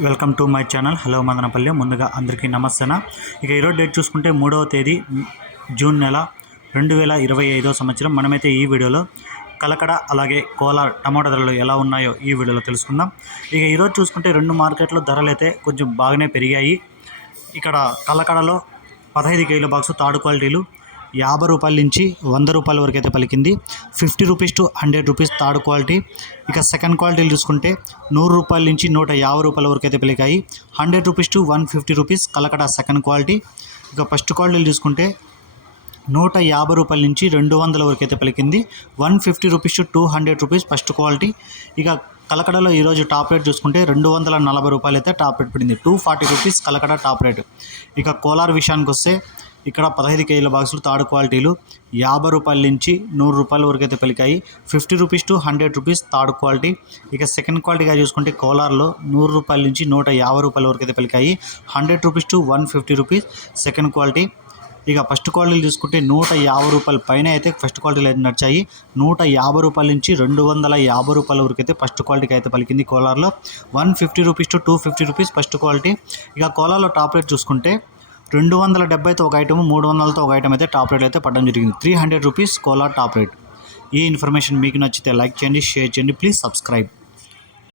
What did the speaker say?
Welcome to my channel. Hello Madanapalli. ముందుగా అందరికీ నమస్తేనా? ఇక ఈరోజు డేట్ చూసుకుంటే మూడవ తేదీ జూన్ నెల రెండు వేల ఇరవై ఐదో సంవత్సరం. మనమైతే ఈ వీడియోలో కలకడ అలాగే కోలార్ టమాటా ధరలు ఎలా ఉన్నాయో ఈ వీడియోలో తెలుసుకుందాం. ఇక ఈరోజు చూసుకుంటే రెండు మార్కెట్లో ధరలు అయితే కొంచెం బాగానే పెరిగాయి. ఇక్కడ కలకడలో పదహైదు కేజీల బాక్స్ తాడు క్వాలిటీలు యాభై రూపాయల నుంచి వంద రూపాయల వరకు అయితే పలికింది. Fifty rupees to hundred rupees third quality. ఇక సెకండ్ క్వాలిటీలు చూసుకుంటే నూరు రూపాయల నుంచి నూట యాభై రూపాయల వరకు అయితే పలికాయి. Hundred rupees to one fifty rupees Kalakada second quality. ఇక ఫస్ట్ క్వాలిటీలు చూసుకుంటే నూట యాభై రూపాయల నుంచి రెండు వందల వరకు అయితే పలికింది. One fifty rupees to two hundred rupees first quality. ఇక కలకడలో ఈరోజు టాప్ రేట్ చూసుకుంటే రెండు వందల నలభై రూపాయలు అయితే టాప్ రేట్ పడింది. Two forty rupees Kalakada top rate. ఇక కోలార్ విషయానికి వస్తే ఇక్కడ పదహైదు కేజీల బాక్సులు థర్డ్ క్వాలిటీలు. యాభై రూపాయల నుంచి నూరు రూపాయల వరకు అయితే పలికాయి fifty rupees to hundred rupees third quality. ఇక సెకండ్ క్వాలిటీగా చూసుకుంటే కోలార్లో నూరు రూపాయల నుంచి నూట యాభై రూపాయల వరకు అయితే పలికాయి hundred rupees to one fifty rupees second quality. ఇక ఫస్ట్ క్వాలిటీలు చూసుకుంటే నూట యాభై రూపాయల పైన అయితే ఫస్ట్ క్వాలిటీలు అయితే నడిచాయి. నూట యాభై రూపాయల నుంచి రెండు వందల యాభై రూపాయల వరకు అయితే ఫస్ట్ క్వాలిటీకి అయితే పలికింది కోలార్లో. One fifty rupees to two fifty rupees first quality. ఇక కోలార్లో టాప్ రేట్ చూసుకుంటే రెండు వందల డెబ్బైతో ఒక ఐటమ్ మూడు వందలతో ఒక ఐటమ్ అయితే టాప్ రేట్ అయితే పడడం జరిగింది. Three hundred rupees Kolar top rate. ఈ ఇన్ఫర్మేషన్ మీకు నచ్చితే లైక్ చేయండి షేర్ చేయండి ప్లీజ్ సబ్స్క్రైబ్.